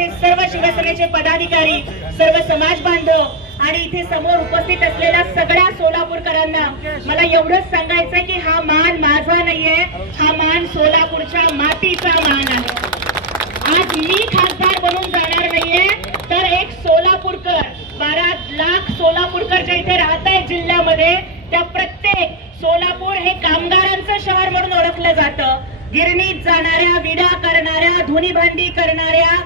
पक्षाचे सर्व शिवसेनेचे पदाधिकारी, सर्व समाज बांधव आणि इथे समोर उपस्थित असलेल्या सगळ्या सोलापूरकरांना मला एवढंच सांगायचंय की हा मान माझा नाहीये, हा मान सोलापूरच्या मातीचा मान आहे. आज मी खासदार बनून जाणार नाहीये, तर एक सोलापूरकर, 12 लाख सोलापूरकर जे इथे राहत आहेत जिल्ह्यामध्ये, त्या प्रत्येक सोलापूर हे कामगारांचं शहर म्हणून ओळखलं जातं. गिरणीत जाणाऱ्या, विडा करणाऱ्या, धुनी भांडी करणाऱ्या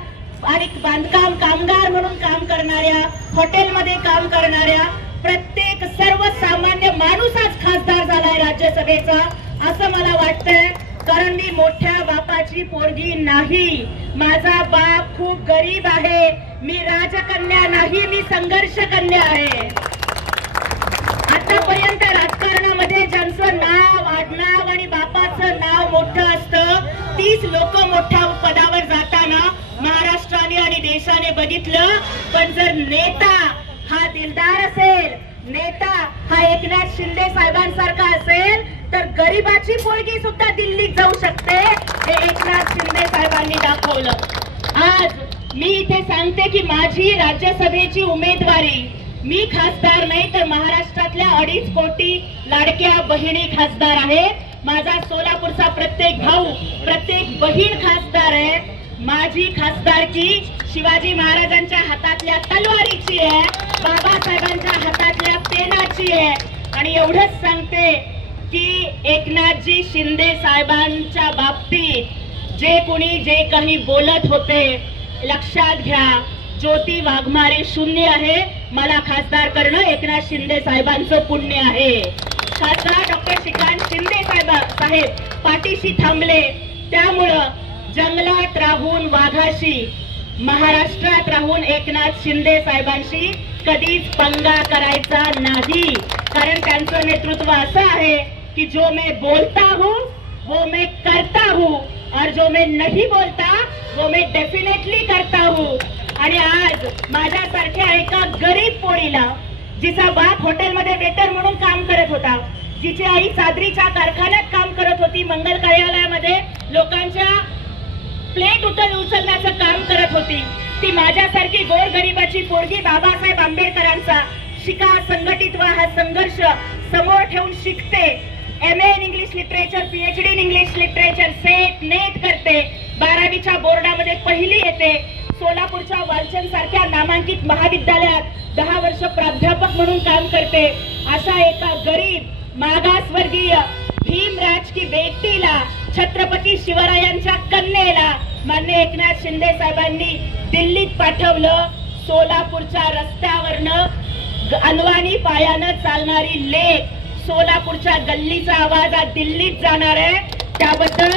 आणि बांधकाम कामगार म्हणून काम करणाऱ्या, हॉटेलमध्ये काम करणाऱ्या प्रत्येक सर्वसामान्य माणूस आज खासदार झालाय राज्यसभेचा, असं मला वाटतंय. कारण मी मोठ्या बापाची पोरगी नाही, माझा बाप खूप गरीब आहे, मी राजकन्या नाही, मी संघर्ष कन्या आहे. आतापर्यंत राजकारणामध्ये ज्यांचं नाव, आडनाव आणि बापाचं नाव मोठं असतं, तीच लोक मोठ्या पदावर जाताना महाराष्ट्राने आणि देशाने बघितलं. पण जर नेता हा दिलदार असेल, नेता हा एकनाथ शिंदे साहेबांसारखा असेल, तर गरीबाची पोरगी सुद्धा दिल्लीत जाऊ शकते, हे एकनाथ शिंदे साहेबांनी दाखवलं. आज मी इथे सांगते की माझी राज्यसभेची उमेदवारी, मी खासदार नाही तर महाराष्ट्रातल्या 2.5 कोटी लाडक्या बहिणी खासदार आहे. माझा सोलापूरचा प्रत्येक भाऊ, प्रत्येक बहीण खासदार आहे. माझी खासदारकी शिवाजी महाराजांच्या हातातल्या तलवारीची आहे, बाबासाहेबांच्या हातातल्या पेनाची आहे. आणि एवढंच सांगते की एकनाथजी शिंदे साहेबांच्या बाबतीत जे कोणी जे काही बोलत होते, लक्षात घ्या, ज्योती वाघमारे शून्य आहे, मला खासदार करणं एकनाथ शिंदे साहेबांचं पुण्य आहे. खासदार डॉक्टर श्रीकांत शिंदे साहेब पाठीशी थांबले, त्यामुळं जंगलात राहून वाघाशी, महाराष्ट्रात राहून एकनाथ शिंदे साहेबांशी कधीच पंगा करायचा नाही. कारण त्यांचं नेतृत्व असं आहे कि जो मैं बोलता हूँ वो मैं करता हूँ, और जो मैं नहीं बोलता वो मैं डेफिनेटली करता हूँ. आणि आज माझ्यासारख्या एका गरीब पोरीला, जिचा बाप हॉटेलमध्ये वेटर म्हणून काम करत होता, जिची आई चादरीच्या कारखान्यात काम करत होती, मंगल कार्यालयामध्ये लोकांच्या प्लेट उचलण्याचं काम करत होती, ती माझ्यासारखी गोरगरिबाची पोरगी बाबासाहेब आंबेडकरांचा शिका, संघटित व्हा हा संघर्ष समोर ठेवून शिकते. MA in English literature, PhD in English literature, set net करते, 12वीच्या बोर्डामध्ये पहिली येते, सोलापूरच्या वालचंद सारख्या नामांकित महाविद्यालयात 10 वर्ष प्राध्यापक म्हणून काम करते. अशा एका गरीब मागासवर्गीय भीमराज की बेटीला, छत्रपती शिवरायांच्या कन्येला माननीय एकनाथ शिंदे साहेबांनी दिल्लीत पाठवलं. सोलापूरच्या रस्त्यावरनं अनवाणी पायानं चालणारी लेक, सोलापूरच्या गल्लीचा आवाज आज दिल्लीत जाणार आहे. त्याबद्दल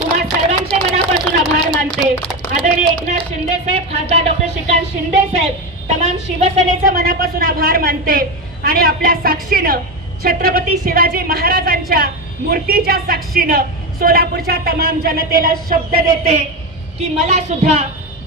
तुम्हा सर्वांचे मनापासून आभार मानते. आदरणीय एकनाथ शिंदे साहेब, खासदार डॉक्टर श्रीकांत शिंदे साहेब, तमाम शिवसेनेचा मनापासून आभार मानते. आणि आपल्या साक्षीनं, छत्रपती शिवाजी महाराजांच्या मूर्तीच्या साक्षीनं सोलापूरच्या तमाम जनतेला शब्द देते की मला सुद्धा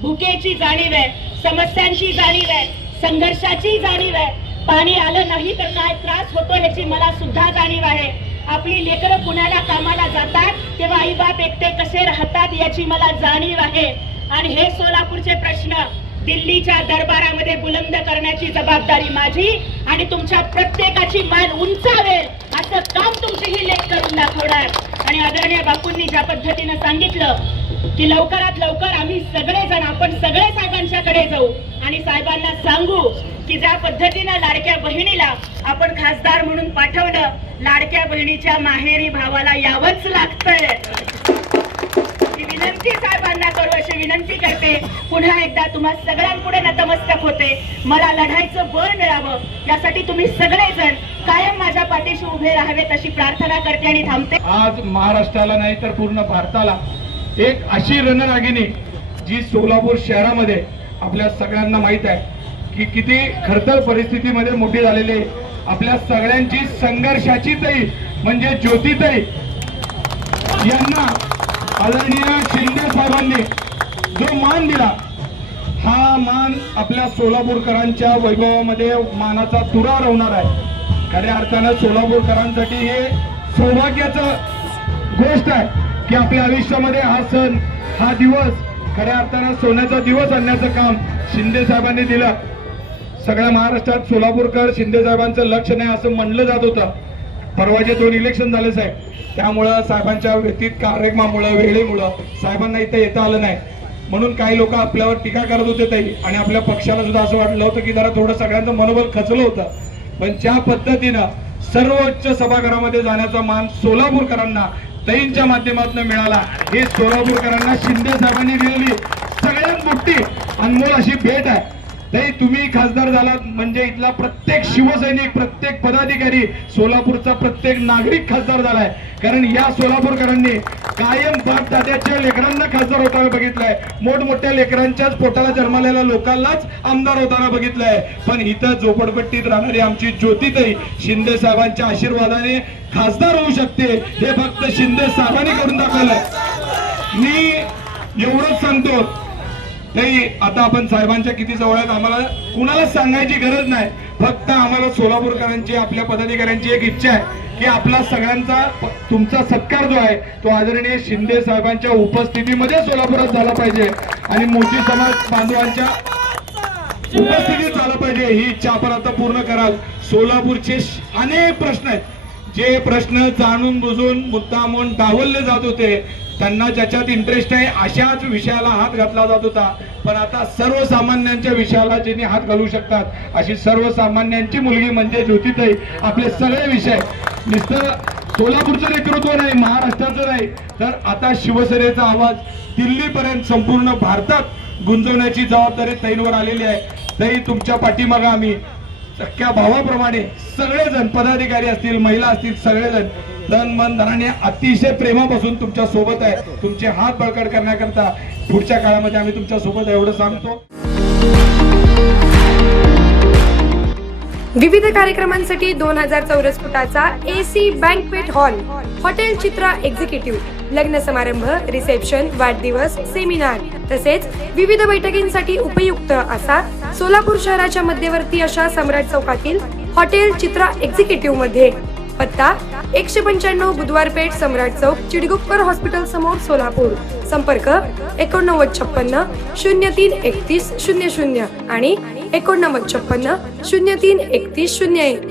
भुकेची जाणीव आहे, समस्यांची जाणीव आहे, संघर्षाची जाणीव आहे. पाणी आलं नाही तर काय त्रास होतो ह्याची मला सुद्धा जाणीव आहे. आपली लेकरं पुण्याला कामाला जातात तेव्हा आई बाप एकटे कसे राहतात याची मला जाणीव आहे. आणि हे सोलापूरचे प्रश्न दिल्लीच्या दरबारामध्ये बुलंद करण्याची जबाबदारी माझी आणि तुमच्या प्रत्येकाची मान उंचावेल असं काम तुमची ही लेख करून दाखवणार. आणि आदरणीय बापूंनी ज्या पद्धतीनं सांगितलं की लवकरात लवकर आम्ही सगळेजण, आपण सगळे साहेबांच्याकडे जाऊ आणि साहेबांना सांगू की ज्या पद्धतीनं लाडक्या बहिणीला आपण खासदार म्हणून पाठवलं, लाडक्या बहिणीच्या माहेरी भावाला यावंच लागतंय. ही विनंती साहेबांना करू अशी विनंती करते. पुन्हा एकदा तुम्हा सगळ्यांपुढे नतमस्तक होते. मला लढायचं बळ मिळावं यासाठी तुम्ही सगळेजण कायम माझ्या पाठीशी उभे राहावेत अशी प्रार्थना करते आणि थांबते. आज महाराष्ट्राला नाही तर पूर्ण भारताला एक अशी रणरागिणी जी सोलापूर शहरामध्ये आपल्या सगळ्यांना माहित आहे की किती खडतर परिस्थितीमध्ये मोठी झालेली, आपल्या सगळ्यांची संघर्षाची ताई म्हणजे ज्योतिताई यांना आदरणीय शिंदे साहेबांनी जो मान दिला, हा मान आपल्या सोलापूरकरांच्या वैभवामध्ये मानाचा तुरा रोवणार आहे. खऱ्या अर्थानं सोलापूरकरांसाठी हे सौभाग्याचं गोष्ट आहे की आपल्या आयुष्यामध्ये हा सण, हा दिवस खऱ्या अर्थानं सोन्याचा दिवस आणण्याचं काम शिंदे साहेबांनी दिलं. सगळ्या महाराष्ट्रात सोलापूरकर शिंदे साहेबांचं लक्ष नाही असं म्हणलं जात होतं. परवाचे 2 इलेक्शन झाले साहेब, त्यामुळं साहेबांच्या व्यतीत कार्यक्रमामुळं वेळेमुळं साहेबांना इथं येता आलं नाही. म्हणून काही लोक आपल्यावर टीका करत होते ताई, आणि आपल्या पक्षाला सुद्धा असं वाटलं होतं की जरा थोडं सगळ्यांचं मनोबल खचलं होतं. पण ज्या पद्धतीनं सर्वोच्च सभागृहामध्ये जाण्याचा मान सोलापूरकरांना ताईंच्या माध्यमातून मिळाला, हे सोलापूरकरांना शिंदे साहेबांनी दिलेली सगळ्यात मोठी अनमोल अशी भेट आहे. ताई, तुम्ही खासदार झालात म्हणजे इथला प्रत्येक शिवसैनिक, प्रत्येक पदाधिकारी, सोलापूरचा प्रत्येक नागरिक खासदार झालाय. कारण या सोलापूरकरांनी कायम बाप दाद्याच्या लेकरांना खासदार होताना बघितलंय, मोठमोठ्या लेकरांच्याच पोटाला जन्मलेल्या लोकांनाच आमदार होताना बघितलंय. पण इथं झोपडपट्टीत राहणारी आमची ज्योतिताई शिंदे साहेबांच्या आशीर्वादाने खासदार होऊ शकते, हे फक्त शिंदे साहेबांनी करून दाखवलंय. मी एवढंच सांगतो नाही, आता आपण साहेबांच्या किती जवळ आहेत आम्हाला कुणाला सांगायची गरज नाही. फक्त आम्हाला सोलापूरकरांची, आपल्या पदाधिकाऱ्यांची एक इच्छा आहे की आपला सगळ्यांचा, तुमचा सत्कार जो आहे तो आदरणीय शिंदे साहेबांच्या उपस्थितीमध्ये सोलापुरात झाला पाहिजे आणि मोठी समाज बांधवांच्या उपस्थितीत झालं पाहिजे. ही इच्छा आपण आता पूर्ण कराल. सोलापूरचे अनेक प्रश्न आहेत, जे प्रश्न जाणून बुजून मुद्दामून डावलले जात होते, त्यांना ज्याच्यात इंटरेस्ट आहे अशाच विषयाला हात घातला जात होता. पण आता सर्वसामान्यांच्या विषयाला ज्यांनी हात घालू शकतात अशी सर्वसामान्यांची मुलगी म्हणजे ज्योतिताई आपले सगळे विषय, नुसतं सोलापूरचं नेतृत्व नाही, महाराष्ट्राचं नाही, तर आता शिवसेनेचा आवाज दिल्लीपर्यंत संपूर्ण भारतात गुंजवण्याची जबाबदारी ताईंवर आलेली आहे. ताई, तुमच्या पाठीमागे आम्ही सख्या भावाप्रमाणे सगळेजण, पदाधिकारी असतील, महिला असतील, सगळेजण तन मन धनाने अतिशय प्रेमापासून तुमच्या सोबत आहे. तुमचे हात बळकट करण्याकरता पुढच्या काळामध्ये आम्ही तुमच्या सोबत एवढं सांगतो. विविध कार्यक्रमांसाठी 2000 चौरस फुटाचा AC बँकवेट हॉल, हॉटेल चित्रा एक्झिक्युटिव्ह, लग्न समारंभ, रिसेप्शन, वाढदिवस, सेमिनार तसेच विविध बैठकींसाठी उपयुक्त असा सोलापूर शहराच्या मध्यवर्ती अशा सम्राट चौकातील हॉटेल चित्रा एक्झिक्युटिव्ह मध्ये. पत्ता 195 बुधवार पेठ, सम्राट चौक, चिडगुप्कर हॉस्पिटल समोर, सोलापूर. संपर्क 8956 03 31 00 आणि 8956 03 31 01.